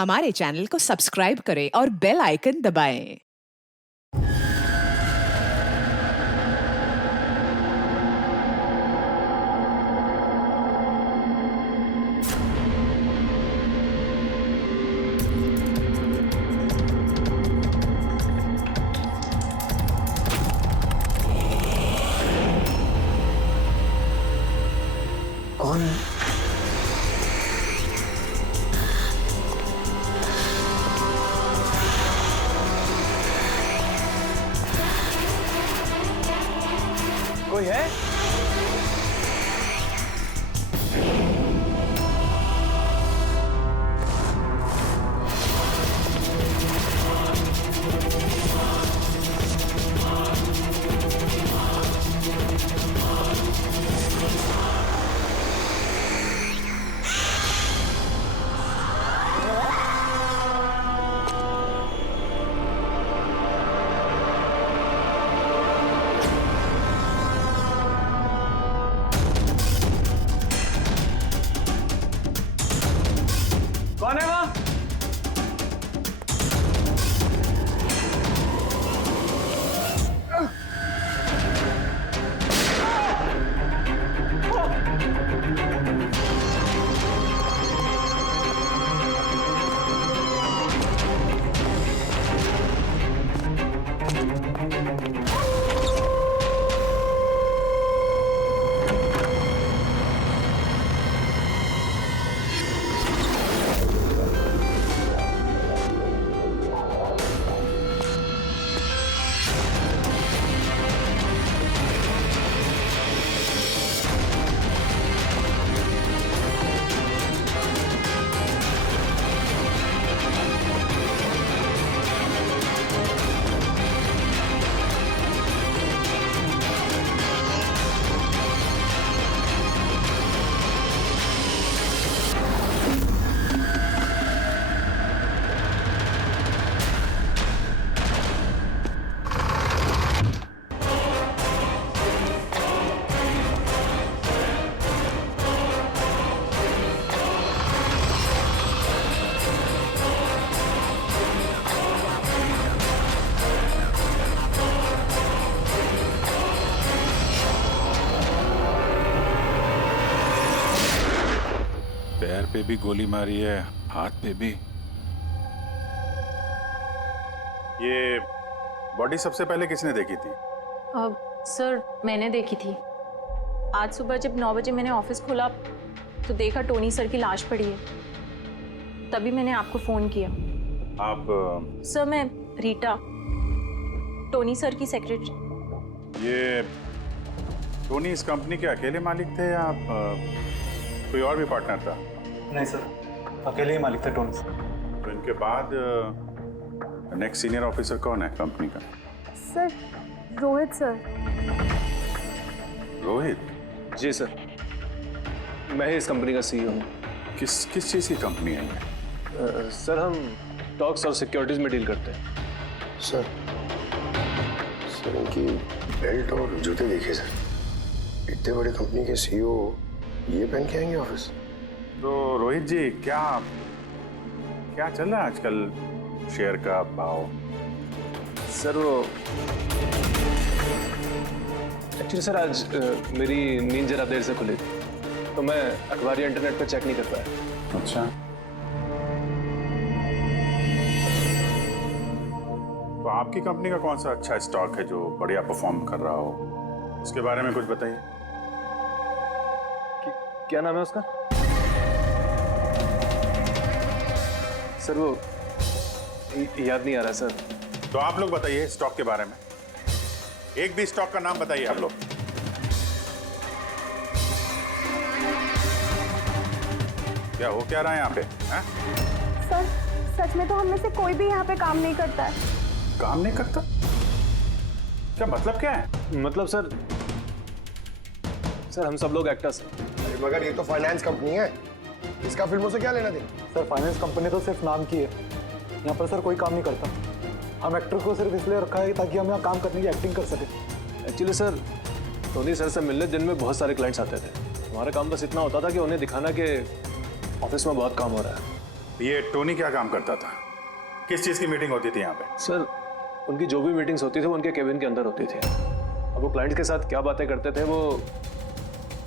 हमारे चैनल को सब्सक्राइब करें और बेल आइकन दबाएं। कौन? कोई है? कौन है वहाँ? पैर पे भी गोली मारी है, हाथ पे भी। ये बॉडी सबसे पहले किसने देखी थी? सर मैंने देखी थी। आज सुबह जब 9 बजे मैंने ऑफिस खोला तो देखा टोनी सर की लाश पड़ी है, तभी मैंने आपको फ़ोन किया। आप सर मैं रीटा, टोनी सर की सेक्रेटरी। ये टोनी इस कंपनी के अकेले मालिक थे या कोई और भी पार्टनर था? नहीं सर, अकेले ही मालिक थे टोनी सर। तो इनके बाद नेक्स्ट सीनियर ऑफिसर कौन है कंपनी का? Sir Rohit sir. रोहित? जी सर, मैं ही इस कंपनी का सीईओ हूँ। किस चीज़ की कंपनी है ये? सर हम टॉक्स और सिक्योरिटीज़ में डील करते हैं। सर उनकी बेल्ट और जूते देखिए सर। इतने बड़ी कंपनी के सीईओ ये पहन के आएंगे ऑफिस? तो रोहित जी, क्या चल रहा है आजकल शेयर का भाव? सर वो एक्चुअली सर आज मेरी नींद जरा देर से खुली थी, तो मैं अखबार या इंटरनेट पर चेक नहीं कर पाया। अच्छा, तो आपकी कंपनी का कौन सा अच्छा स्टॉक है जो बढ़िया परफॉर्म कर रहा हो? उसके बारे में कुछ बताइए। क्या नाम है उसका? सर वो याद नहीं आ रहा सर। तो आप लोग बताइए स्टॉक के बारे में। एक भी स्टॉक का नाम बताइए आप लोग। क्या हो क्या रहा है यहाँ पे? हैं? सर सच में तो हम में से कोई भी यहाँ पे काम नहीं करता है। काम नहीं करता? क्या मतलब क्या है? मतलब सर हम सब लोग एक्टर्स हैं। मगर ये तो फाइनेंस कंपनी है, इसका फिल्मों से क्या लेना देना? सर फाइनेंस कंपनी तो सिर्फ नाम की है, यहाँ पर सर कोई काम नहीं करता। हम एक्टर को सिर्फ इसलिए रखा है ताकि हम यहाँ काम करने की एक्टिंग कर सकें। एक्चुअली सर टोनी सर से मिलने दिन में बहुत सारे क्लाइंट्स आते थे। हमारा काम बस इतना होता था कि उन्हें दिखाना कि ऑफिस में बहुत काम हो रहा है। ये टोनी क्या काम करता था? किस चीज की मीटिंग होती थी यहाँ पे? सर उनकी जो भी मीटिंग्स होती थी वो उनके केबिन के अंदर होती थी। अब वो क्लाइंट के साथ क्या बातें करते थे वो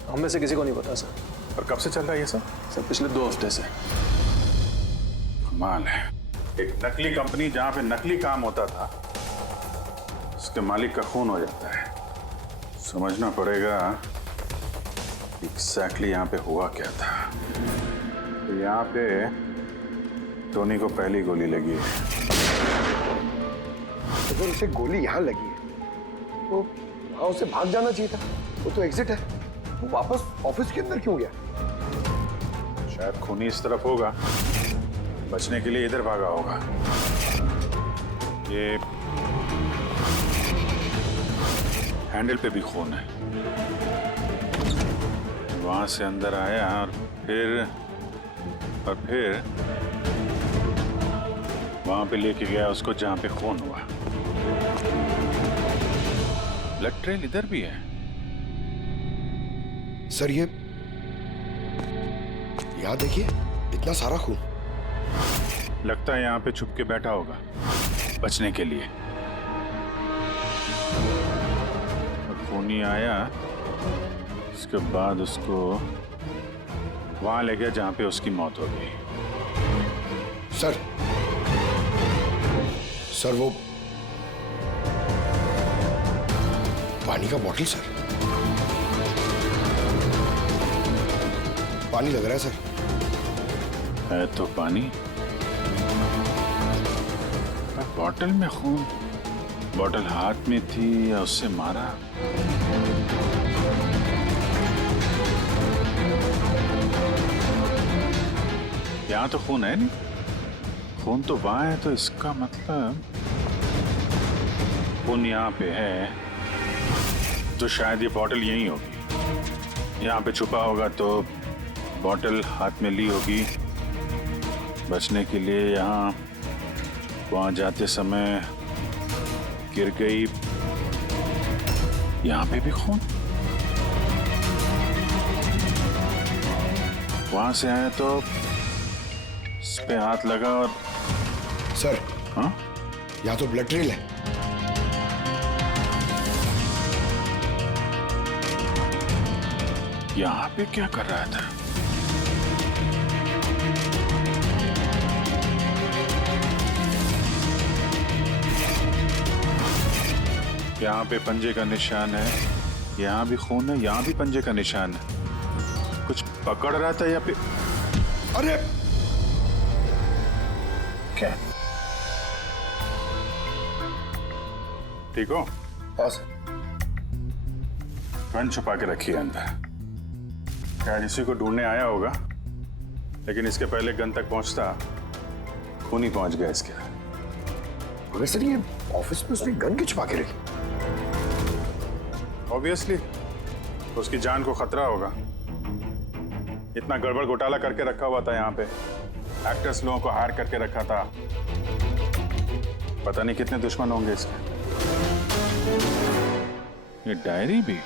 हम में से किसी को नहीं पता सर। और कब से चल रहा है ये सब? सर पिछले 2 हफ्ते से। कमाल है, एक नकली कंपनी जहाँ पे नकली काम होता था उसके मालिक का खून हो जाता है। समझना पड़ेगा एग्जैक्टली यहाँ पे हुआ क्या था। तो यहाँ पे टोनी को पहली गोली लगी है। अगर उसे गोली यहाँ लगी है तो वहां उसे भाग जाना चाहिए था। वो तो एग्जिट है, वो वापस ऑफिस के अंदर क्यों गया? शायद खूनी इस तरफ होगा, बचने के लिए इधर भागा होगा। ये हैंडल पे भी खून है। वहां से अंदर आया और फिर वहां पे लेके गया उसको जहां पे खून हुआ। ब्लड ट्रेल इधर भी है। सर ये यहाँ देखिए, इतना सारा खून। लगता है यहाँ पे छुप के बैठा होगा बचने के लिए। और खूनी आया, उसके बाद उसको वहां ले गया जहां पे उसकी मौत हो गई। सर वो पानी का बॉटल सर, पानी लग रहा है सर। है तो पानी, पर बॉटल में खून। बॉटल हाथ में थी या उससे मारा? यहाँ तो खून है नहीं, खून तो वहां है, तो इसका मतलब खून यहाँ पे है तो शायद ये बॉटल यहीं होगी। यहाँ पे छुपा होगा तो बॉटल हाथ में ली होगी बचने के लिए। यहाँ वहां जाते समय गिर गई। यहाँ पे भी खून। वहां से आया तो इस पे हाथ लगा और सर हाँ, यहाँ तो ब्लड ट्रेल है। यहाँ पे क्या कर रहा था? यहाँ पे पंजे का निशान है, यहाँ भी खून है, यहाँ भी पंजे का निशान है। कुछ पकड़ रहा था या फिर? अरे क्या? ठीक हो? हाँ सर। गन छुपा के रखी है अंदर। शायद इसी को ढूंढने आया होगा, लेकिन इसके पहले गन तक पहुंचता खूनी पहुंच गया इसके। मगर सर ये ऑफिस में उसने गन क्यों छुपा के रखी? ऑब्वियसली उसकी जान को खतरा होगा। इतना गड़बड़ घोटाला करके रखा हुआ था यहाँ पे, एक्टर्स लोगों को हायर करके रखा था। पता नहीं कितने दुश्मन होंगे इसके। ये डायरी भी।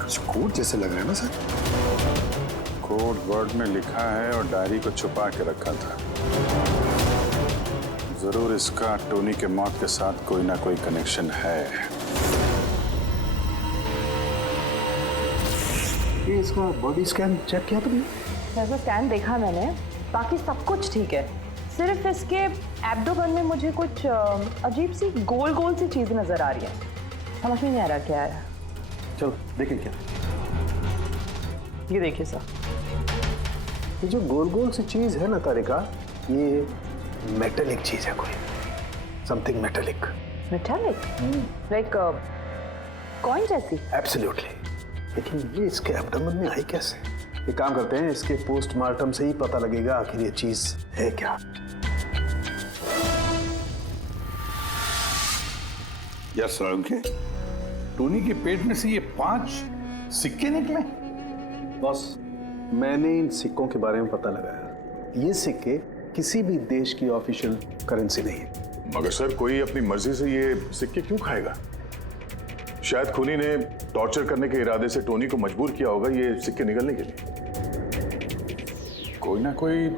कुछ कोड जैसे लग रहा है ना सर। कोड वर्ड में लिखा है और डायरी को छुपा के रखा था। जरूर इसका टोनी के मौत के साथ कोई ना कोई कनेक्शन है। ये इसका बॉडी स्कैन चेक किया तुमने? वैसे स्कैन देखा मैंने, बाकी सब कुछ ठीक है। सिर्फ इसके एब्डोमेन में मुझे कुछ अजीब सी गोल गोल सी चीजें नजर आ रही है। समझ में नहीं आ रहा क्या है। चलो देखें क्या। ये देखिए सर, ये जो गोल गोल सी चीज है ना तारिका, ये मेटेलिक चीज है, कोई something metallic. Metallic like coin जैसी। एब्सोल्युटली। लेकिन ये इसके एब्डोमेन में आई कैसे? एक काम करते हैं, इसके पोस्टमार्टम से ही पता लगेगा आखिर ये चीज है क्या। यस के टोनी के पेट में से ये 5 सिक्के निकले। बॉस, मैंने इन सिक्कों के बारे में पता लगाया। ये सिक्के किसी भी देश की ऑफिशियल करेंसी नहीं है। मगर सर कोई अपनी मर्जी से ये सिक्के क्यों खाएगा? शायद खूनी ने टॉर्चर करने के इरादे से टोनी को मजबूर किया होगा ये सिक्के निकलने के लिए। कोई ना कोई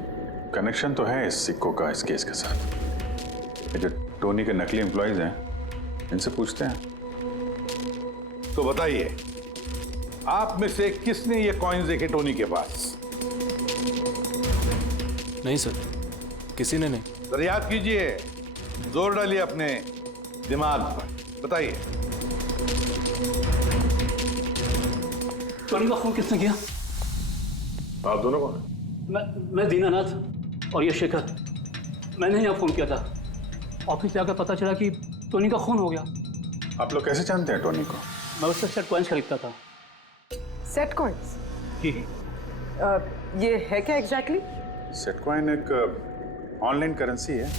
कनेक्शन तो है इस सिक्कों का इस केस के साथ। ये जो टोनी के नकली एम्प्लॉयज हैं, इनसे पूछते हैं। तो बताइए, आप में से किसने ये कॉइन्स देखे टोनी के पास? नहीं सर, किसी ने नहीं। सर याद कीजिए, जोर डालिए अपने दिमाग पर, बताइए। टोनी का फोन किसने किया? आप दोनों को? मैं दीनानाथ और ये शेखर। मैंने यहाँ फोन किया था। ऑफिस जाकर पता चला कि टोनी का खून हो गया। आप लोग कैसे जानते हैं टोनी को? मैं उससे सेट कॉइन्स खरीदता था। Set coins? जी। ये है क्या एग्जैक्टली? सेटकॉइन एक ऑनलाइन करेंसी है।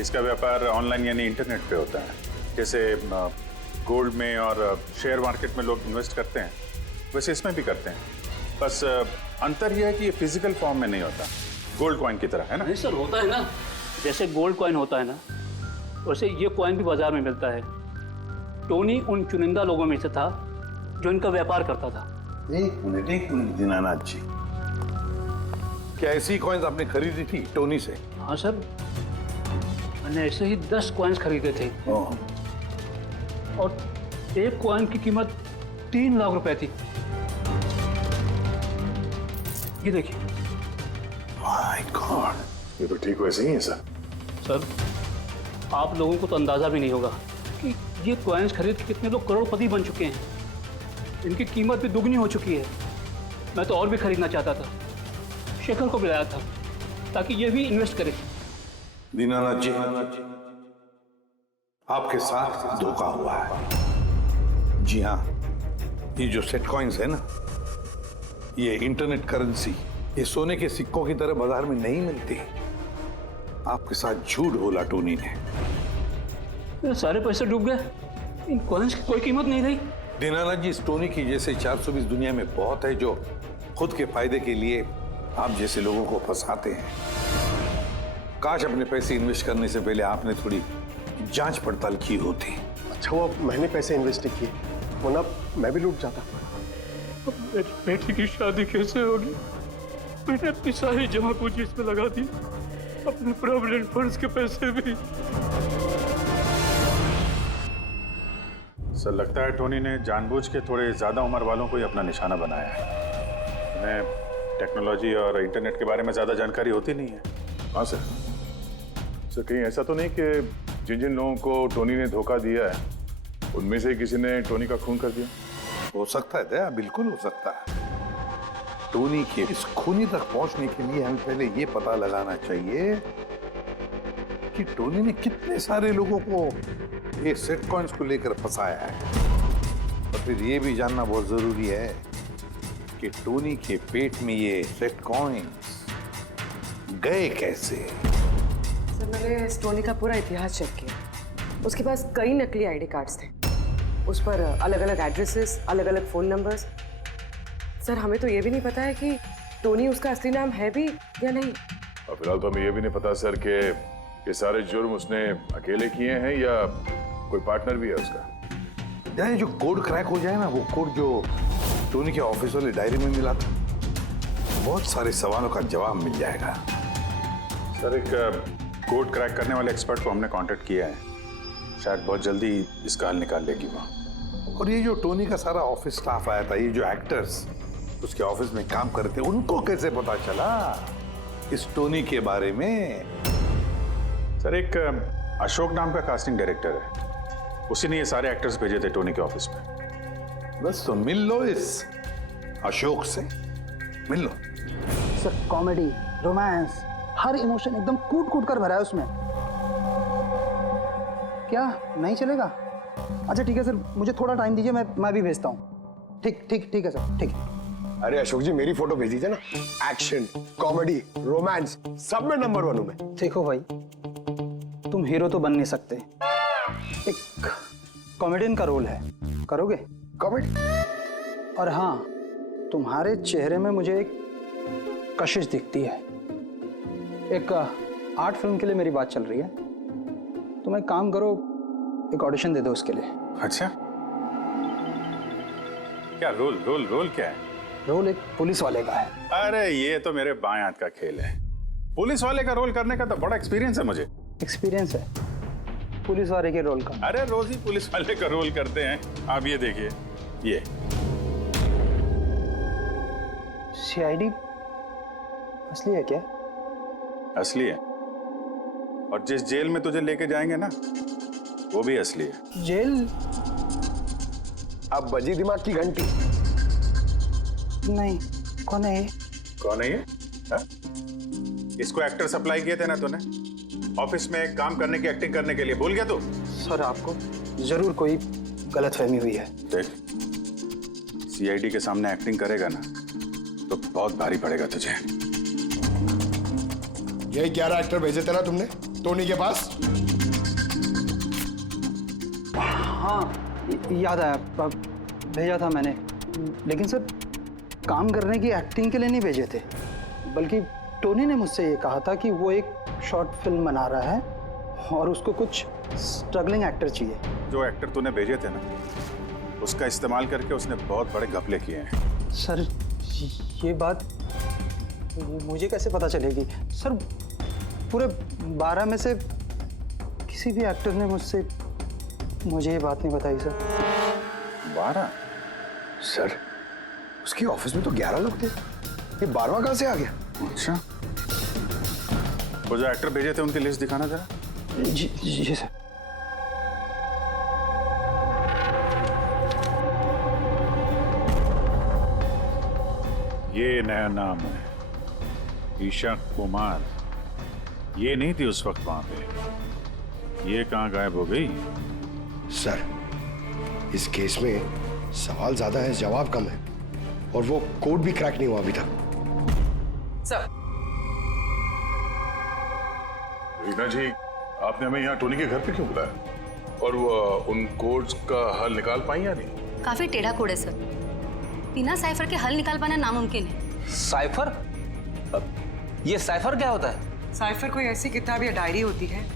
इसका व्यापार ऑनलाइन यानी इंटरनेट पे होता है। जैसे गोल्ड में और शेयर मार्केट में लोग इन्वेस्ट करते हैं, वैसे इसमें भी करते हैं। बस अंतर यह है कि ये फिजिकल फॉर्म में नहीं होता, गोल्ड कॉइन की तरह, है ना? नहीं सर, होता है ना, जैसे गोल्ड कॉइन होता है ना, वैसे ये कॉइन भी बाजार में मिलता है। टोनी उन चुनिंदा लोगों में से था जो इनका व्यापार करता था। एक मिनट दीनानाथ जी, क्या ऐसी कॉइन्स आपने खरीदी थी टोनी से? हाँ सर, मैंने ऐसे ही 10 कॉइन्स खरीदे थे और एक कॉइन की कीमत 3 लाख रुपए थी। ये देखिए। माय गॉड, ये तो ठीक वैसे ही है सर। सर, आप लोगों को तो अंदाजा भी नहीं होगा कि ये कॉइन्स खरीद के कितने लोग करोड़पति बन चुके हैं। इनकी कीमत भी दुगनी हो चुकी है। मैं तो और भी खरीदना चाहता था, शेखर को बुलाया था ताकि ये भी इन्वेस्ट करे। दीनानाथ जी, आपके साथ धोखा हुआ है। जी हाँ, ये जो सेट कॉइन्स है ना, ये इंटरनेट करेंसी, ये सोने के सिक्कों की तरह बाजार में नहीं मिलती। आपके साथ झूठ बोला टोनी ने। मेरे सारे पैसे डूब गए, इन कॉइन्स की कोई कीमत नहीं रही। दीनानाथ जी, इस टोनी की जैसे 420 दुनिया में बहुत है जो खुद के फायदे के लिए आप जैसे लोगों को फंसाते हैं। काश अपने पैसे इन्वेस्ट करने से पहले आपने थोड़ी जांच पड़ताल की होती। अच्छा हुआ मैंने पैसे इन्वेस्ट किए, वरना मैं भी लूट जाता। मेरी बेटी की शादी कैसे होगी? मैंने अपनी सारी जमा पूंजी इसमें लगा दी, अपने प्रोविडेंट फंड्स के पैसे भी। सर लगता है टोनी ने जानबूझ के थोड़े ज्यादा उम्र वालों को ही अपना निशाना बनाया है। उन्हें टेक्नोलॉजी और इंटरनेट के बारे में ज्यादा जानकारी होती नहीं है। हाँ सर। सर कहीं ऐसा तो नहीं कि जिन जिन लोगों को टोनी ने धोखा दिया है उनमें से किसी ने टोनी का खून कर दिया? हो सकता है दया, बिल्कुल हो सकता है। टोनी के इस खूनी तक पहुंचने के लिए हमें पहले ये पता लगाना चाहिए कि टोनी ने कितने सारे लोगों को ये सेट कॉइन्स को लेकर फंसाया है। और फिर ये भी जानना बहुत जरूरी है कि टोनी के पेट में ये सेट कॉइन्स गए कैसे। सर, मैंने इस टोनी का पूरा इतिहास चेक किया। उसके पास कई नकली आईडी कार्ड्स थे, उस पर अलग अलग एड्रेसेस, अलग अलग फ़ोन नंबर्स। सर, हमें तो ये भी नहीं पता है कि टोनी उसका असली नाम है भी या नहीं। और फिलहाल तो हमें ये भी नहीं पता सर कि ये सारे जुर्म उसने अकेले किए हैं या कोई पार्टनर भी है उसका। यानी जो कोड क्रैक हो जाए ना, वो कोड जो टोनी के ऑफिस वाले डायरी में मिला था, बहुत सारे सवालों का जवाब मिल जाएगा। सर एक कोड क्रैक करने वाले एक्सपर्ट को हमने कांटेक्ट किया है, शायद बहुत जल्दी इसका हल निकाल लेगी वो। और ये जो टोनी का सारा ऑफिस स्टाफ आया था, ये जो एक्टर्स उसके ऑफिस में काम करते थे, उनको कैसे पता चला इस टोनी के बारे में? सर एक अशोक नाम का कास्टिंग डायरेक्टर है, उसी ने ये सारे एक्टर्स भेजे थे टोनी के ऑफिस में। बस तो मिल लो इस अशोक से, मिल लो। सर, कॉमेडी, रोमांस, हर इमोशन एकदम कूट कूट कर भरा है उसमें। क्या नहीं चलेगा? अच्छा ठीक है सर, मुझे थोड़ा टाइम दीजिए, मैं भी भेजता हूँ। ठीक है सर, ठीक है। अरे अशोक जी, मेरी फोटो भेज दीजिए ना। एक्शन, कॉमेडी, रोमांस, सब में नंबर 1 हूं मैं। देखो भाई, तुम हीरो तो बन नहीं सकते, एक कॉमेडियन का रोल है, करोगे? कॉमेडी? और हाँ, तुम्हारे चेहरे में मुझे एक कशिश दिखती है। एक आर्ट फिल्म के लिए मेरी बात चल रही है, तुम एक काम करो, एक ऑडिशन दे दो उसके लिए। अच्छा, क्या रोल रोल रोल क्या है? रोल एक पुलिस वाले का है। अरे ये तो मेरे बाएं हाथ का खेल है। पुलिस वाले का रोल करने का तो बड़ा एक्सपीरियंस है मुझे। एक्सपीरियंस है पुलिस वाले के रोल का? अरे रोज ही पुलिस वाले का रोल करते हैं। आप ये देखिए, ये सीआईडी असली है क्या? असली है, और जिस जेल में तुझे लेके जाएंगे ना, वो भी असली है। जेल? अब बजी दिमाग की घंटी। नहीं, कौन है ये? कौन है ये? हा? इसको एक्टर सप्लाई किए थे ना तूने ऑफिस में काम करने की, एक्टिंग करने के लिए, भूल गया तू? सर आपको जरूर कोई गलतफहमी हुई है। देख, सीआईडी के सामने एक्टिंग करेगा ना तो बहुत भारी पड़ेगा तुझे। यही 11 एक्टर भेजे थे ना तुमने टोनी के पास? हाँ, याद आया, भेजा था मैंने। लेकिन सर काम करने की, एक्टिंग के लिए नहीं भेजे थे, बल्कि टोनी ने मुझसे ये कहा था कि वो एक शॉर्ट फिल्म बना रहा है और उसको कुछ स्ट्रगलिंग एक्टर चाहिए। जो एक्टर तूने भेजे थे ना, उसका इस्तेमाल करके उसने बहुत बड़े घपले किए हैं। सर ये बात मुझे कैसे पता चलेगी? सर पूरे 12 में से किसी भी एक्टर ने मुझे ये बात नहीं बताई सर। 12? सर उसकी ऑफिस में तो 11 लोग थे, ये 12वां कहां से आ गया? अच्छा, वो जो एक्टर भेजे थे उनकी लिस्ट दिखाना जरा। जी सर। ये नया नाम है, ईशा कुमार। ये नहीं थी उस वक्त वहां पे। ये कहाँ गायब हो गई? सर इस केस में सवाल ज्यादा है, जवाब कम है, और वो कोड भी क्रैक नहीं हुआ अभी तक। सर रीना जी, आपने हमें यहाँ टोनी के घर पे क्यों बुलाया? और वो उन कोड्स का हल निकाल पाई या नहीं? काफी टेढ़ा कोड है सर, बिना साइफर के हल निकाल पाना नामुमकिन है। साइफर? ये साइफर क्या होता है? साइफर कोई ऐसी किताब या डायरी होती है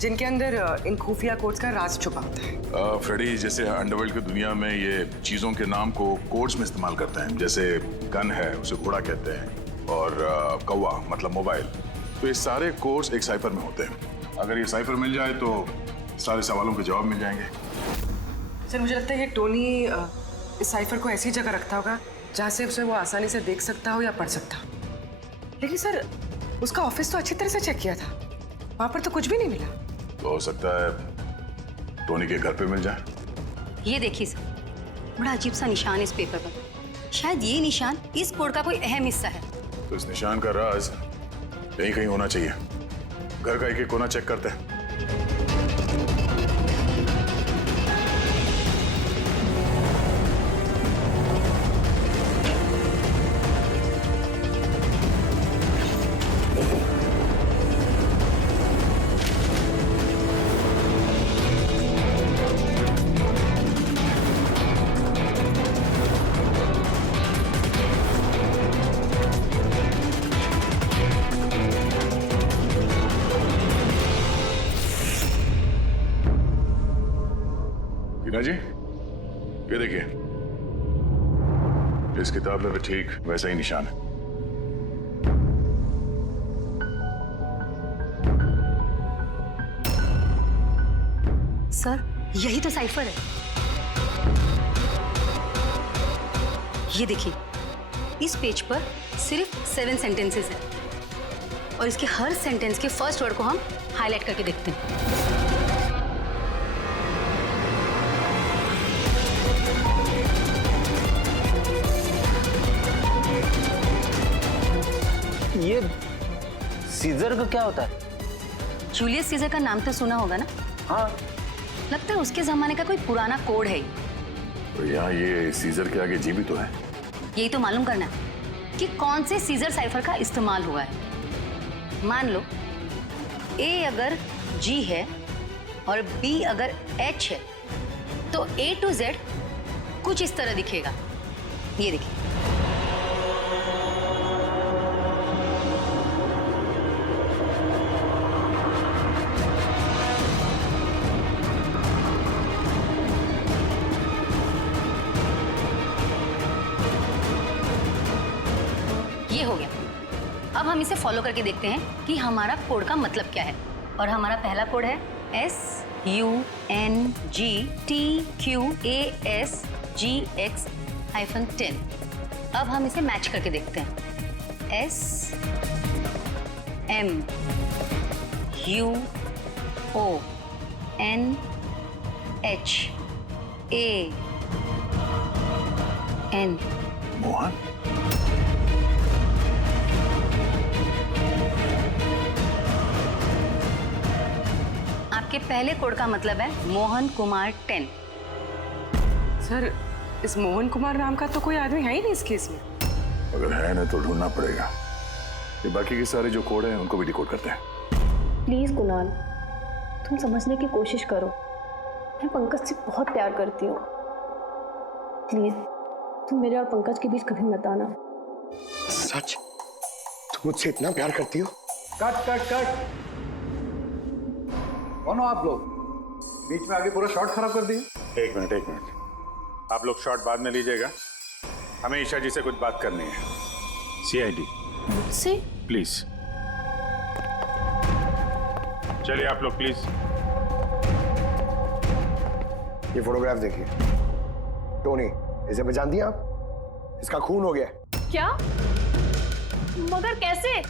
जिनके अंदर इन खुफिया कोड्स का राज छुपा होता है। फ्रेडी, जैसे अंडरवर्ल्ड की दुनिया में ये चीजों के नाम को कोड्स में इस्तेमाल करते हैं। जैसे गन है, उसे घोड़ा कहते हैं, और कौवा मतलब मोबाइल। तो ये सारे कोड्स एक साइफर में होते हैं। अगर ये साइफर मिल जाए तो सारे सवालों के जवाब मिल जाएंगे। सर मुझे लगता है कि टोनी इस साइफर को ऐसी जगह रखता होगा जहाँ से उसे वो आसानी से देख सकता हो या पढ़ सकता हो। लेकिन सर उसका ऑफिस तो अच्छी तरह से चेक किया था, वहां पर तो कुछ भी नहीं मिला। तो हो सकता है टोनी के घर पे मिल जाए। ये देखिए सर, बड़ा अजीब सा निशान है इस पेपर पर। शायद ये निशान इस कोड का कोई अहम हिस्सा है। तो इस निशान का राज यहीं कहीं होना चाहिए। घर का एक एक कोना चेक करते हैं। जी, ये देखिए, इस किताब में भी ठीक वैसा ही निशान है। सर यही तो साइफर है। ये देखिए, इस पेज पर सिर्फ 7 सेंटेंसेस हैं और इसके हर सेंटेंस के फर्स्ट वर्ड को हम हाईलाइट करके देखते हैं। ये सीजर का क्या होता है? जूलियस सीजर का नाम तो सुना होगा ना? हाँ। लगता है उसके जमाने का कोई पुराना कोड है। तो यहाँ ये सीजर के आगे जी भी तो है। यही तो मालूम करना है कि कौन से सीजर साइफर का इस्तेमाल हुआ है। मान लो ए अगर जी है और बी अगर एच है तो A to Z कुछ इस तरह दिखेगा। ये देखिए, अब हम इसे फॉलो करके देखते हैं कि हमारा कोड का मतलब क्या है। और हमारा पहला कोड है SUNGTQASGX-10। अब हम इसे मैच करके देखते हैं। SMUONHAN। मोहन, आपके पहले कोड का मतलब है मोहन कुमार 10। सर इस मोहन कुमार नाम का तो कोई आदमी है ही नहीं इस केस में। अगर है ना तो ढूंढना पड़ेगा। ये बाकी के सारे जो कोड हैं उनको भी डिकोड करते हैं। प्लीज़ कुणाल, तुम समझने की कोशिश करो। मैं पंकज से बहुत प्यार करती हूँ। प्लीज़ तुम मेरे और पंकज के बीच कभी मत आना। सच? तुम मुझसे इतना प्यार करती हो? Cut cut cut. कौन हो आप लोग? बीच में आगे पूरा शॉट खराब कर दिए। एक मिनट। आप लोग शॉट बाद में लीजिएगा, हमें ईशा जी से कुछ बात करनी है। CID मुझसे? प्लीज चलिए आप लोग प्लीज। ये फोटोग्राफ देखिए। टोनी, इसे पहचान दिया आप? इसका खून हो गया। क्या? मगर कैसे?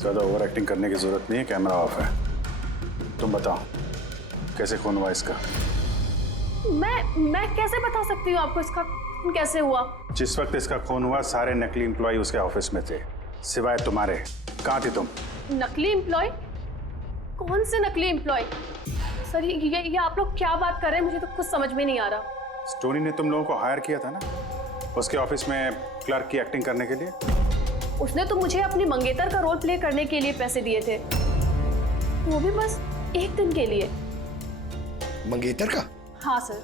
ज्यादा ओवर एक्टिंग करने की जरूरत नहीं है, कैमरा ऑफ है। तुम बताओ कैसे खून हुआ इसका? मैं कैसे बता सकती हूँ आपको इसका खून कैसे हुआ? जिस वक्त इसका खून हुआ सारे नकली एम्प्लॉय उसके ऑफिस में थे, सिवाय तुम्हारे। कहाँ थी तुम? नकली एम्प्लॉय? कौन से नकली एम्प्लॉय? सर ये आप लोग क्या बात कर रहे हैं? मुझे तो कुछ समझ में नहीं आ रहा। टोनी ने तुम लोगों को हायर किया था ना उसके ऑफिस में क्लर्क की एक्टिंग करने के लिए। उसने तो मुझे अपनी मंगेतर का रोल प्ले करने के लिए पैसे दिए थे, वो भी बस एक दिन के लिए। मंगेतर का? हाँ सर,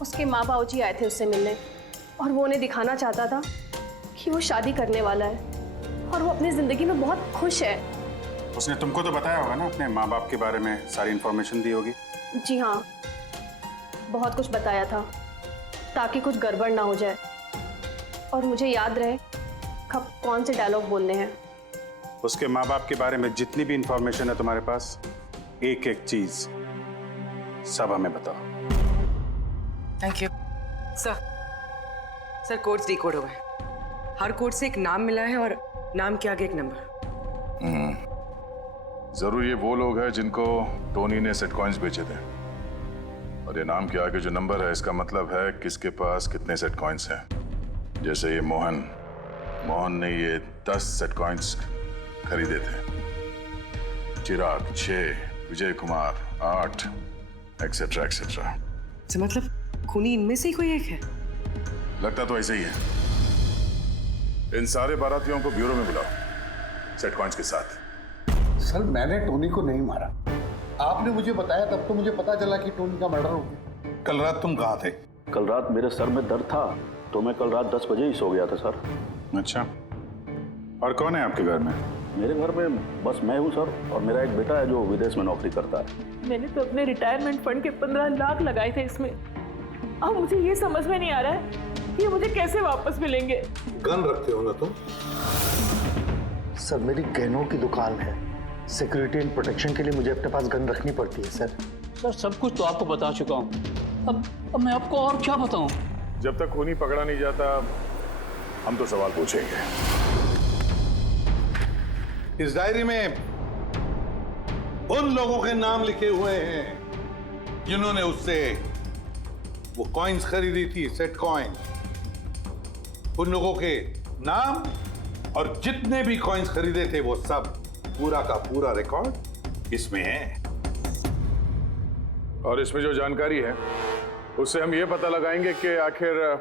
उसके माँ बाबूजी आए थे उससे मिलने और वो उन्हें दिखाना चाहता था कि वो शादी करने वाला है और वो अपनी जिंदगी में बहुत खुश है। उसने तुमको तो बताया होगा ना, अपने माँ बाप के बारे में सारी इंफॉर्मेशन दी होगी। जी हाँ, बहुत कुछ बताया था ताकि कुछ गड़बड़ ना हो जाए और मुझे याद रहे कब कौन से डायलॉग बोलने हैं। उसके माँ बाप के बारे में जितनी भी इंफॉर्मेशन है तुम्हारे पास, एक एक चीज सब हमें बताओ। Thank you sir. Codes decode हो गए। हर कोड से एक नाम मिला है और नाम के आगे एक नंबर। जरूर ये वो लोग हैं जिनको टोनी ने सेट कॉइन्स बेचे थे, और ये नाम के आगे जो नंबर है इसका मतलब है किसके पास कितने सेट कॉइन्स हैं। जैसे ये मोहन ने ये 10 सेट कॉइन्स खरीदे थे, चिराग 6, विजय कुमार 8, एक्सेट्रा एक्सेट्रा। मतलब खूनी इनमें से ही कोई एक है? लगता तो ऐसे ही है। इन सारे बारातियों को ब्यूरो में बुलाओ सेट कॉइन्स के साथ। सर मैंने टोनी को नहीं मारा, आपने मुझे बताया तब तो मुझे पता चला कि टोनी का मर्डर हो गया। कल रात तुम कहाँ थे? कल रात मेरे सर में दर्द था तो मैं कल रात 10 बजे ही सो गया था सर। अच्छा, और कौन है आपके घर में? मेरे घर में बस मैं हूँ सर, और मेरा एक बेटा है जो विदेश में नौकरी करता है। मैंने तो अपने रिटायरमेंट फंड के 15 लाख लगाए थे इसमें। अब मुझे ये समझ में नहीं आ रहा है कि मुझे कैसे वापस मिलेंगे। गन रखते हो ना तुम? सर मेरी गहनों की दुकान है, सिक्योरिटी एंड प्रोटेक्शन के लिए मुझे अपने पास गन रखनी पड़ती है सर। सर सब कुछ तो आपको बता चुका हूँ, अब मैं आपको और क्या बताऊँ? जब तक खूनी पकड़ा नहीं जाता हम तो सवाल पूछेंगे। इस डायरी में उन लोगों के नाम लिखे हुए हैं जिन्होंने उससे वो कॉइन्स खरीदी थी, सेट कॉइन। उन लोगों के नाम और जितने भी कॉइन्स खरीदे थे वो सब पूरा का पूरा रिकॉर्ड इसमें है। और इसमें जो जानकारी है उससे हम ये पता लगाएंगे कि आखिर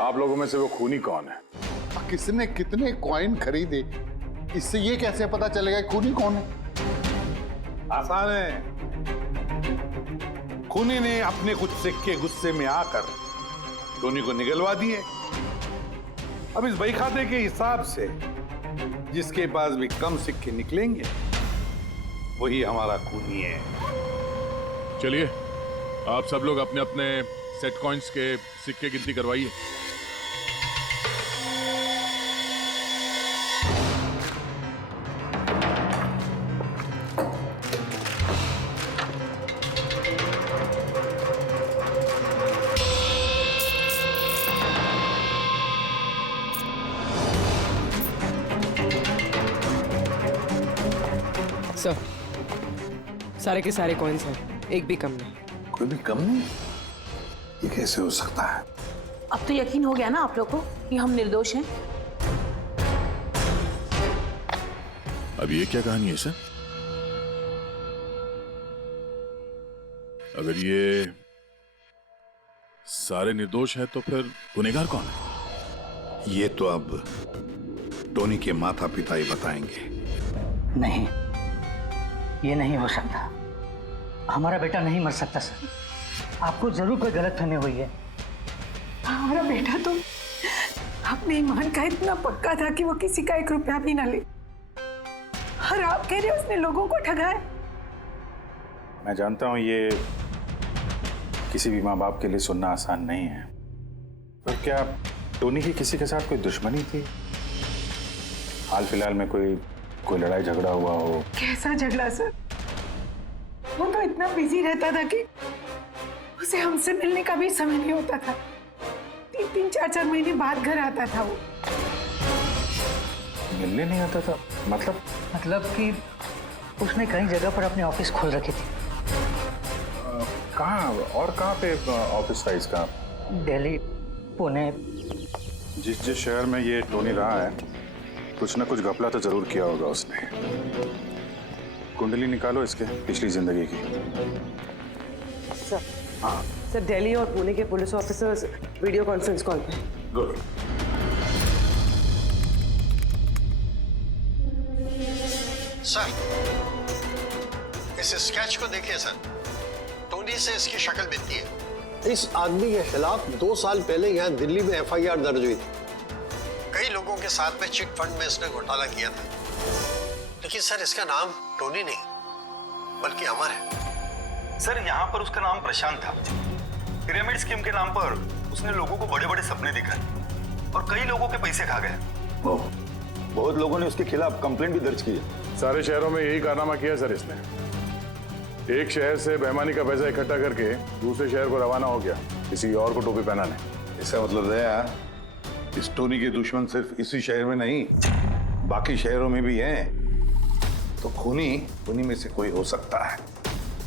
आप लोगों में से वो खूनी कौन है। किसने कितने कॉइन खरीदे, इससे ये कैसे पता चलेगा खूनी कौन है? आसान है। खूनी ने अपने कुछ सिक्के गुस्से में आकर टोनी को निगलवा दिए। अब इस बहीखाते के हिसाब से जिसके पास भी कम सिक्के निकलेंगे वही हमारा खूनी है। चलिए आप सब लोग अपने अपने सेट कॉइन्स के सिक्के गिनती करवाइए। सर, सारे के सारे कॉइन्स हैं, एक भी कम नहीं। कोई भी कम नहीं? ये कैसे हो सकता है? अब तो यकीन हो गया ना आप लोग को कि हम निर्दोष हैं। अब ये क्या कहानी है सर? अगर ये सारे निर्दोष है तो फिर गुनहगार कौन है? ये तो अब टोनी के माता पिता ही बताएंगे। नहीं, ये नहीं हो सकता। हमारा बेटा नहीं मर सकता सर। आपको जरूर कोई गलतफहमी हुई है। हमारा बेटा तो अपने ईमान का इतना पक्का था कि वो किसी का 1 रुपया भी ना ले, और आप कह रहे हो उसने लोगों को ठगाया। मैं जानता हूं ये किसी भी माँ बाप के लिए सुनना आसान नहीं है, पर क्या टोनी की किसी के साथ कोई दुश्मनी थी? हाल फिलहाल में कोई लड़ाई झगड़ा हुआ हो? कैसा झगड़ा सर? वो तो इतना बिजी रहता था कि उसे हमसे मिलने का भी समय नहीं होता था। 3-3, 4-4 महीने बाद घर आता था वो। मिलने नहीं आता था? मतलब कि उसने कई जगह पर अपने ऑफिस खोल रखे थे। कहाँ पे ऑफिस था इसका? दिल्ली, पुणे। जिस शहर में ये टोनी रहा है, कुछ ना कुछ घपला तो जरूर किया होगा उसने। कुंडली निकालो इसके पिछली जिंदगी की। सर, हाँ सर, दिल्ली और पुणे के police officers video conference call पे। गुड। सर, इस स्केच को देखिए सर। टोनी से इसकी शक्ल मिलती है। इस आदमी के खिलाफ 2 साल पहले यहाँ दिल्ली में FIR दर्ज हुई थी। कई लोगों के साथ में चिट फंड में इसने घोटाला किया था, लेकिन सर इसका नाम टोनी नहीं बल्कि अमर है। सर, यहाँ पर उसका नाम प्रशांत था। पिरामिड स्कीम के नाम पर उसने लोगों को बड़े बड़े सपने दिखाए और कई लोगों के पैसे खा गए। बहुत लोगों ने उसके खिलाफ कंप्लेंट भी दर्ज की है। सारे शहरों में यही कारनामा किया सर इसने। एक शहर से बेईमानी का पैसा इकट्ठा करके दूसरे शहर को रवाना हो गया किसी और को टोपी पहनाने। इसका मतलब है इस टोनी के दुश्मन सिर्फ इसी शहर में नहीं, बाकी शहरों में भी हैं। तो खूनी में से कोई हो सकता है।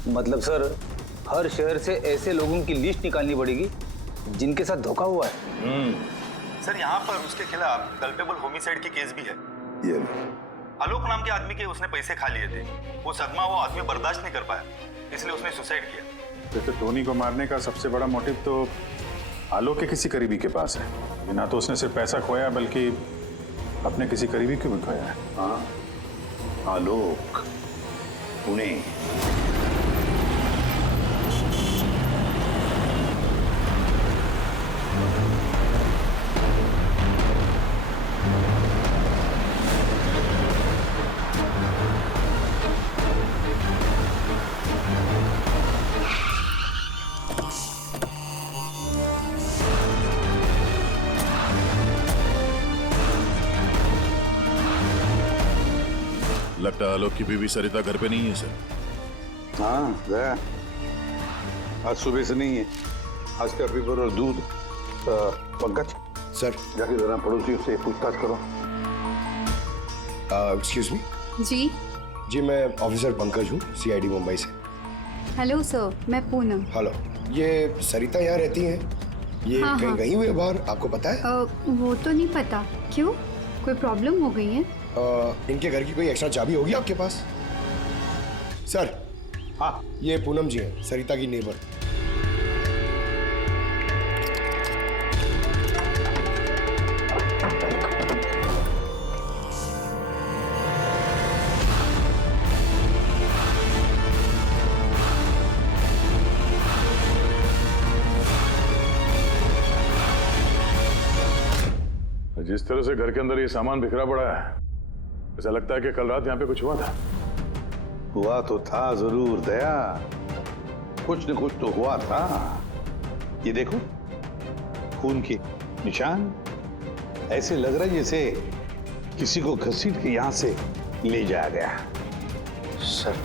मतलब सर, हर शहर से ऐसे लोगों की लिस्ट निकालनी पड़ेगी जिनके साथ धोखा हुआ है। सर, यहाँ पर उसके खिलाफ कल्पेबल होमिसाइड की केस भी है। ये आलोक नाम के आदमी के उसने पैसे खा लिए थे। वो सदमा वो आदमी बर्दाश्त नहीं कर पाया, इसलिए उसने सुसाइड किया। तो टोनी को मारने का सबसे बड़ा मोटिव तो आलोक के किसी करीबी के पास है। ना तो उसने सिर्फ पैसा खोया बल्कि अपने किसी करीबी को भी खोया है। हाँ, आलोक, पुणे। लगता है आलोक की बीवी सरिता घर पे नहीं है सर। हाँ गया, आज सुबह से नहीं है। आज का पेपर और दूध। पंकज सर, जाके जरा पड़ोसियों से पूछताछ करो। Excuse me. जी, मैं ऑफिसर पंकज हूँ, CID मुंबई से। हेलो सर, मैं पूनम। हेलो, ये सरिता यहाँ रहती हैं? ये हाँ, कहीं हाँ। गई हुई है बाहर, आपको पता है? वो तो नहीं पता। क्यों, कोई प्रॉब्लम हो गई है? इनके घर की कोई एक्स्ट्रा चाबी होगी आपके पास? सर, हाँ, ये पूनम जी हैं, सरिता की नेबर। जिस तरह से घर के अंदर ये सामान बिखरा पड़ा है, ऐसा लगता है कि कल रात यहाँ पे कुछ हुआ था। हुआ तो था जरूर दया, कुछ न कुछ तो हुआ था। ये देखो, खून के निशान। ऐसे लग रहा है जैसे किसी को घसीट के यहाँ से ले जाया गया। सर,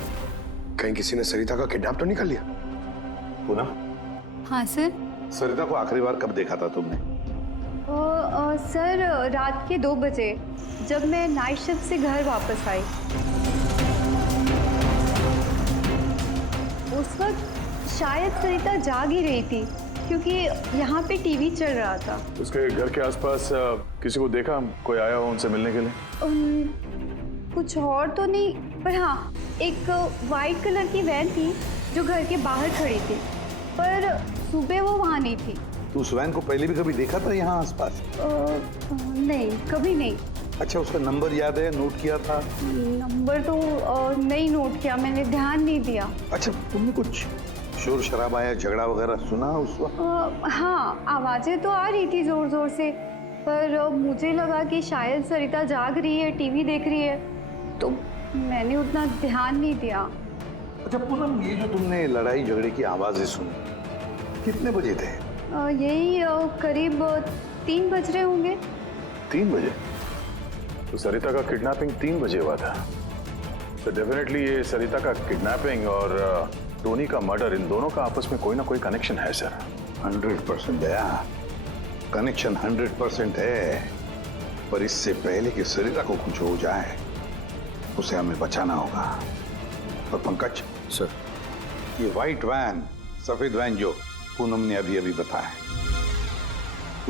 कहीं किसी ने सरिता का किडनैप तो नहीं कर लिया? पूनम, हाँ सर। सरिता को आखिरी बार कब देखा था तुमने? सर, रात के 2 बजे, जब मैं नाइट शिफ्ट से घर वापस आई। उस वक्त शायद सरिता जाग ही रही थी क्योंकि यहाँ पे टीवी चल रहा था। उसके घर के आसपास किसी को देखा, कोई आया हो उनसे मिलने के लिए? कुछ और तो नहीं, पर हाँ एक वाइट कलर की वैन थी जो घर के बाहर खड़ी थी, पर सुबह वो वहाँ नहीं थी। तो उस वैन को पहले भी कभी देखा था यहाँ आसपास? नहीं, कभी नहीं। अच्छा, उसका नंबर याद है, नोट किया था? नंबर तो नहीं नोट किया, मैंने ध्यान नहीं दिया। अच्छा, तुमने कुछ शोर शराबा या झगड़ा वगैरह सुना उस वक्त? हाँ, आवाजें तो आ रही थी जोर जोर से, पर मुझे लगा कि शायद सरिता जाग रही है, टीवी देख रही है, तो मैंने उतना ध्यान नहीं दिया। अच्छा पूनम, ये जो तुमने लड़ाई झगड़े की आवाजें सुनी, कितने बजे थे? यही करीब 3 बज रहे होंगे। 3 बजे? तो सरिता का किडनैपिंग 3 बजे हुआ था। तो डेफिनेटली ये सरिता का किडनैपिंग और टोनी का मर्डर, इन दोनों का आपस में कोई ना कोई कनेक्शन है सर। 100% है, कनेक्शन 100% है, पर इससे पहले कि सरिता को कुछ हो जाए उसे हमें बचाना होगा। और पंकज सर, ये व्हाइट वैन, सफेद वैन जो पूनम ने अभी अभी बताया,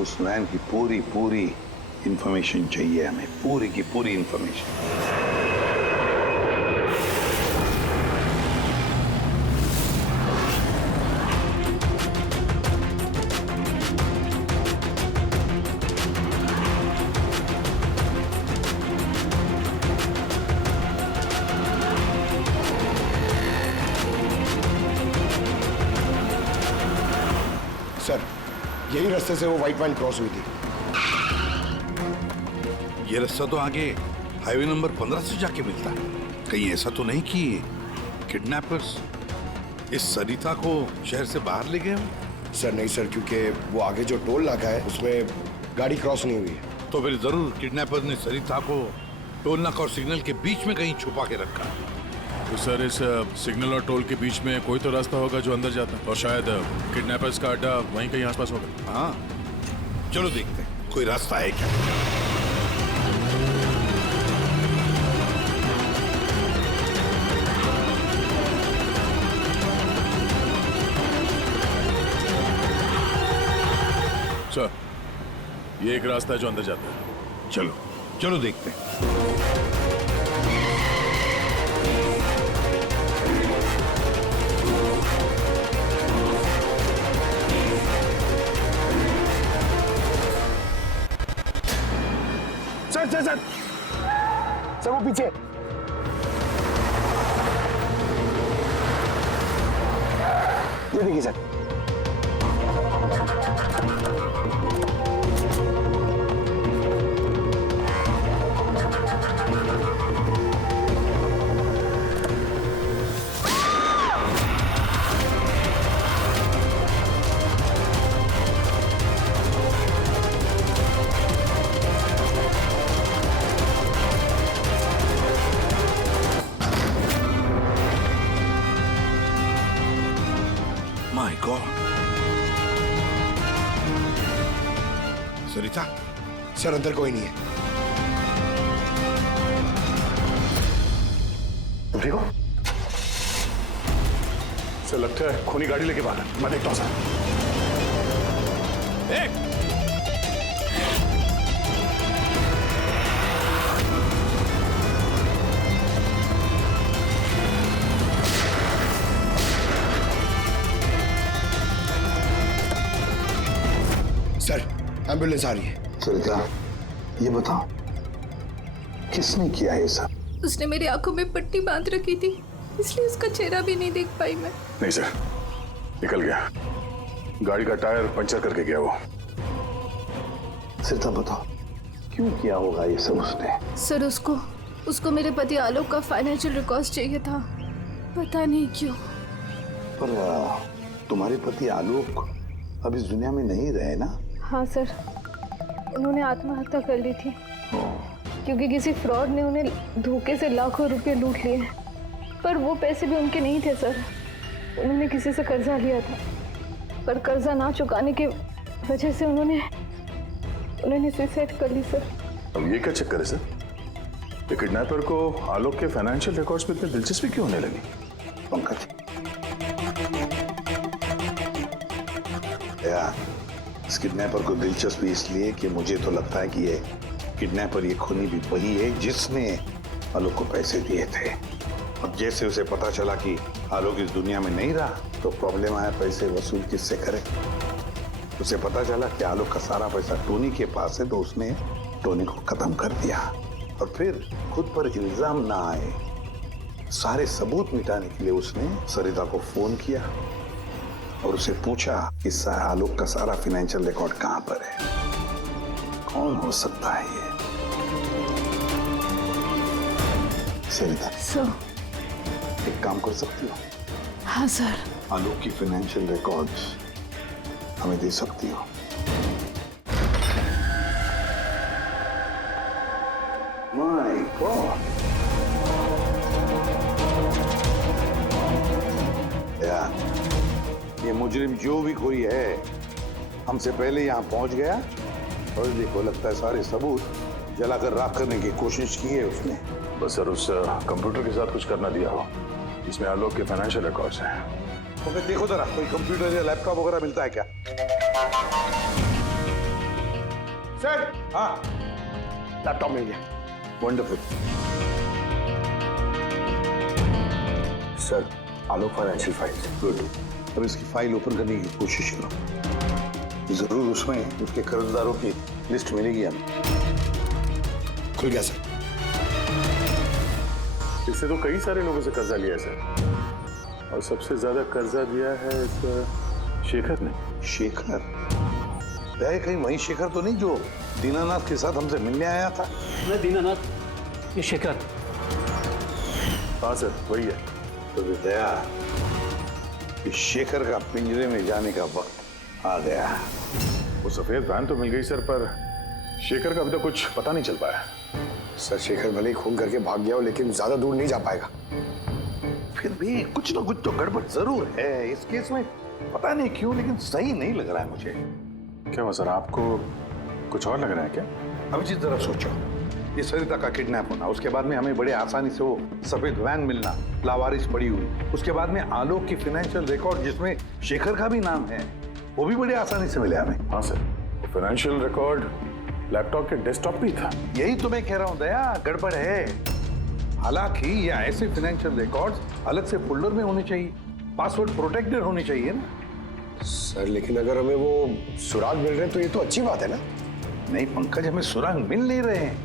उस वैन की पूरी इंफॉर्मेशन चाहिए हमें, पूरी की पूरी इंफॉर्मेशन। सर, यही रास्ते से वो व्हाइट वैन क्रॉस हुई थी। ये रास्ता तो आगे हाईवे नंबर 15 से जाके मिलता है। कहीं ऐसा तो नहीं कि किडनैपर्स इस सरिता को शहर से बाहर ले गए हो? सर नहीं सर, क्योंकि वो आगे जो टोल नाका है उसमें गाड़ी क्रॉस नहीं हुई है। तो फिर जरूर किडनैपर ने सरिता को टोल नाका और सिग्नल के बीच में कहीं छुपा के रखा। तो सर, इस सिग्नल और टोल के बीच में कोई तो रास्ता होगा जो अंदर जाता है, और शायद किडनैपर्स का अड्डा वहीं कहीं आसपास होगा। हाँ, चलो देखते हैं कोई रास्ता है क्या। सर, ये एक रास्ता है जो अंदर जाता है। चलो चलो देखते हैं। सर वो पीछे। ये देखिए sir. My God, Sarita. Sir अंदर कोई नहीं है। तुम ठीक हो? सर, लगता है खूनी गाड़ी लेके बाहर। मैं देखता हूँ सर। सर एम्बुलेंस आ रही है। सरिता, ये बताओ किसने किया ये सब? उसने मेरी आंखों में पट्टी बांध रखी थी, इसलिए उसका चेहरा भी नहीं देख पाई मैं। नहीं सर, निकल गया। गाड़ी का टायर पंचर करके गया वो। सरिता बताओ, क्यों किया होगा ये सब उसने? सर, उसको मेरे पति आलोक का फाइनेंशियल रिकॉर्ड चाहिए था, पता नहीं क्यों। पर तुम्हारे पति आलोक अब इस दुनिया में नहीं रहे ना? हाँ सर, उन्होंने आत्महत्या कर ली थी क्योंकि किसी फ्रॉड ने उन्हें धोखे से लाखों रुपए लूट लिए। पर वो पैसे भी उनके नहीं थे सर, उन्होंने किसी से कर्जा लिया था, पर कर्जा ना चुकाने की वजह से उन्होंने सुसाइड कर ली सर। अब ये क्या चक्कर है सर? ये किडनैपर को आलोक के फाइनेंशियल रिकॉर्ड्स में इतनी दिलचस्पी क्यों होने लगी? पंकज, या इस किडनैपर को दिलचस्पी इसलिए कि मुझे तो लगता है कि ये किडनैपर, ये खूनी भी वही है जिसने आलोक को पैसे दिए थे। अब जैसे उसे पता चला कि आलोक इस दुनिया में नहीं रहा तो प्रॉब्लम आया, पैसे वसूल किससे करे। उसे पता चला कि आलोक का सारा पैसा टोनी के पास है, तो उसने टोनी को खत्म कर दिया और फिर खुद पर इल्जाम ना आए सारे सबूत मिटाने के लिए उसने सरिता को फोन किया और उसे पूछा कि आलोक का सारा फाइनेंशियल रिकॉर्ड कहां पर है। कौन हो सकता है ये? सरिता सर, एक काम कर सकती हो? हाँ सर। आलोक की फाइनेंशियल रिकॉर्ड्स हमें दे सकती हो? माय गॉड यार, ये मुजरिम जो भी कोई है हमसे पहले यहाँ पहुंच गया और देखो लगता है सारे सबूत जलाकर राख करने की कोशिश की है उसने। बस सर उस कंप्यूटर के साथ कुछ करना दिया हो जिसमें आलोक के फाइनेंशियल रिकॉर्ड्स हैं। तो फिर देखो जरा कोई कंप्यूटर या लैपटॉप वगैरह मिलता है क्या? सर, हाँ, लैपटॉप मिल गया। वंडरफुल। सर, आलोक फाइनेंशियल फाइल। गुड। अब इसकी फाइल ओपन करने की कोशिश करो, जरूर उसमें उसके कर्जदारों की लिस्ट मिलेगी हमें। खुल गया सर। इससे तो कई सारे लोगों से कर्जा लिया है सर, और सबसे ज्यादा कर्जा दिया है इस शेखर ने। शेखर? कहीं वही शेखर तो नहीं जो दीनानाथ के साथ हमसे मिलने आया था? मैं दीनानाथ, ये शेखर। हाँ सर, वही है। तो दया, इस शेखर का पिंजरे में जाने का वक्त आ गया। वो सफेद वैन तो मिल गई सर, पर शेखर का अभी तक कुछ पता नहीं चल पाया। सर, शेखर भले ही खून करके भाग गया हो लेकिन ज्यादा दूर नहीं जा पाएगा। फिर भी कुछ ना कुछ तो गड़बड़ जरूर है इस केस में। पता नहीं क्यों लेकिन सही नहीं लग रहा है मुझे। क्या हुआ सर, आपको कुछ और लग रहा है क्या? अभिजीत जरा सोचो, ये सरिता का किडनैप होना, उसके बाद में हमें बड़े आसानी से वो सफेद वैन मिलना लावारिस पड़ी हुई, उसके बाद में आलोक की फाइनेंशियल रिकॉर्ड जिसमें शेखर का भी नाम है वो भी बड़े आसानी से मिले हमें। हाँ सर, फाइनेंशियल रिकॉर्ड लैपटॉप के डेस्कटॉप पे ही था। यही तो मैं कह रहा हूँ दया, गड़बड़ है। हालांकि ये ऐसे फाइनेंशियल रिकॉर्ड्स अलग से फोल्डर में होने चाहिए, पासवर्ड प्रोटेक्टेड होने चाहिए ना। सर, लेकिन अगर हमें वो सुराग मिल रहे हैं तो ये तो अच्छी बात है ना। नहीं पंकज, हमें सुराग मिल नहीं रहे हैं,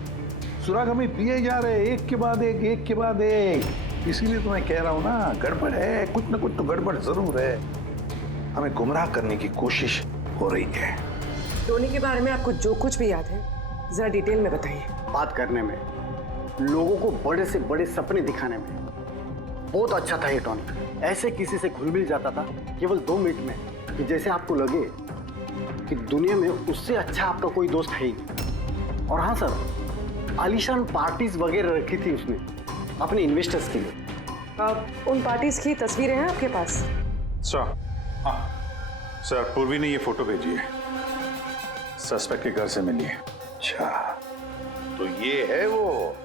सुराग हमें दिए जा रहे हैं एक के बाद एक, एक के बाद एक। इसीलिए तो मैं कह रहा हूँ ना, गड़बड़ है, कुछ ना कुछ तो गड़बड़ जरूर है। हमें गुमराह करने की कोशिश हो रही है। टोनी के बारे में आपको जो कुछ भी याद है जरा डिटेल में बताइए। बात करने में, लोगों को बड़े से बड़े सपने दिखाने में बहुत अच्छा था ये टोनी। ऐसे किसी से घुल मिल जाता था केवल 2 मिनट में कि जैसे आपको लगे कि दुनिया में उससे अच्छा आपका कोई दोस्त है ही। और हाँ सर, आलीशान पार्टीज वगैरह रखी थी उसने अपने इन्वेस्टर्स के लिए। उन पार्टीज की तस्वीरें हैं आपके पास? सर, हाँ सर, पूर्वी ने ये फोटो भेजी है, सस्पेक्ट के घर से मिली है। अच्छा, तो ये है वो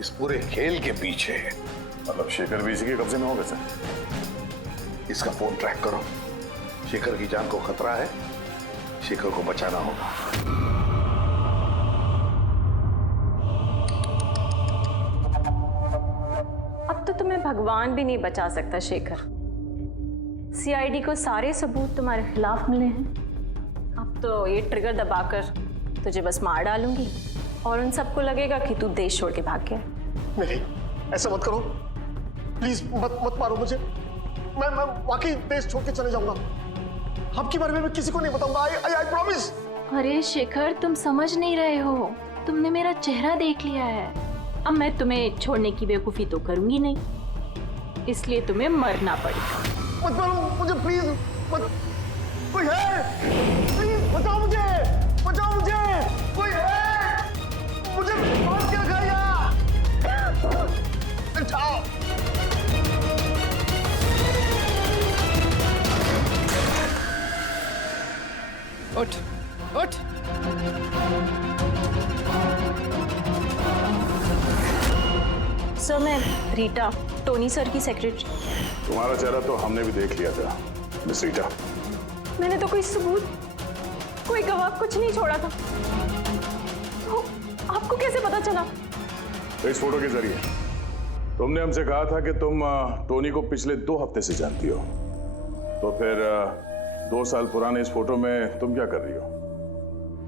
इस पूरे खेल के पीछे। मतलब शेखर भी इसी के कब्जे में होगा सर? इसका फोन ट्रैक करो, शेखर की जान को खतरा है, शेखर को बचाना होगा। अब तो तुम्हें भगवान भी नहीं बचा सकता शेखर। सीआईडी को सारे सबूत तुम्हारे खिलाफ मिले हैं। अब तो ये ट्रिगर दबाकर तुझे बस मार डालूंगी और उन सबको लगेगा कि तू देश छोड़ के भाग गया। नहीं, ऐसा मत करो प्लीज, मत मारो मुझे। मैं वाकई देश छोड़ के चले जाऊंगा। आपके बारे में मैं किसी को नहीं बताऊंगा। I promise. अरे शेखर, तुम समझ नहीं रहे हो, तुमने मेरा चेहरा देख लिया है। अब मैं तुम्हें छोड़ने की बेवकूफ़ी तो करूंगी नहीं, इसलिए तुम्हें मरना पड़ेगा। मत मारो मुझे प्लीज, मत। कोई है? प्लीज बचाओ मुझे, बचाओ मुझे, कोई है? मुझे बांध के रखा यहाँ। उठाओ। उठ, उठ। सर, मैं रीटा, टोनी सर की सेक्रेटरी। तुम्हारा चेहरा तो हमने भी देख लिया था मिस रीटा। मैंने तो कोई सबूत, कोई गवाह कुछ नहीं छोड़ा था। तो आपको कैसे पता चला? इस फोटो के जरिए। तुमने हमसे कहा था कि तुम टोनी को पिछले 2 हफ्ते से जानती हो, तो फिर 2 साल पुराने इस फोटो में तुम क्या कर रही हो?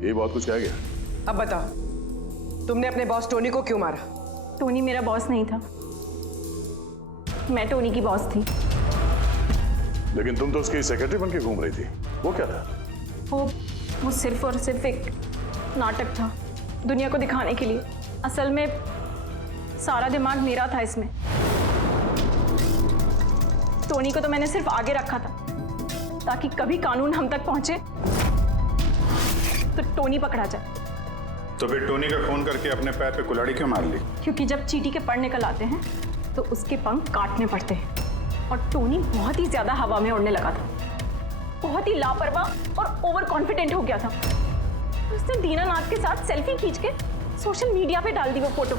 ये बहुत कुछ कह गया। अब बताओ, तुमने अपने बॉस टोनी को क्यों मारा? टोनी मेरा बॉस नहीं था, मैं टोनी की बॉस थी। लेकिन तुम तो उसकी सेक्रेटरी बन के घूम रही थी, वो क्या था? वो सिर्फ और सिर्फ एक नाटक था, दुनिया को दिखाने के लिए। असल में सारा दिमाग मेरा था इसमें। टोनी को तो मैंने सिर्फ आगे रखा था ताकि कभी कानून हम तक पहुंचे तो टोनी पकड़ा जाए। तो फिर टोनी का खून करके अपने पैर पे कुल्हाड़ी क्यों मार ली? क्योंकि जब चींटी के पर निकल आते हैं तो उसके पंख काटने पड़ते हैं, और टोनी बहुत ही ज्यादा हवा में उड़ने लगा था, बहुत ही लापरवाह और ओवर कॉन्फिडेंट हो गया था। उसने दीनानाथ के साथ सेल्फी खींच के सोशल मीडिया पे डाल दी वो फोटो।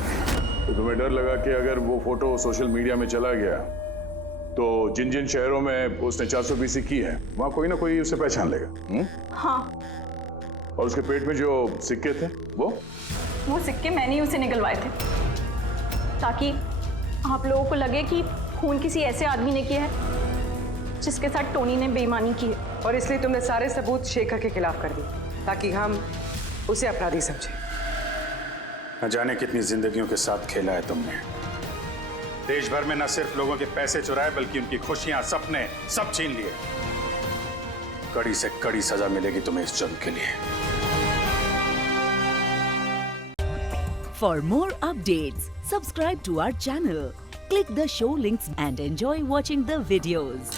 तो तुम्हें डर लगा कि अगर वो फोटो सोशल मीडिया में चला गया तो जिन जिन शहरों में उसने 420 की है वहां कोई ना कोई उसे पहचान लेगा। हाँ, और उसके पेट में जो सिक्के थे वो सिक्के मैंने ही उसे निकलवाए थे ताकि आप लोगों को लगे कि खून किसी ऐसे आदमी ने किया है जिसके साथ टोनी ने बेईमानी की है। और इसलिए तुमने सारे सबूत शेखर के खिलाफ कर दिए ताकि हम उसे अपराधी समझें। न जाने कितनी जिंदगियों के साथ खेला है तुमने। देश भर में न सिर्फ लोगों के पैसे चुराए बल्कि उनकी खुशियां, सपने सब छीन लिए। कड़ी से कड़ी सजा मिलेगी तुम्हें इस जुर्म के लिए। For more updates, subscribe to our channel, click the show links and enjoy watching the videos.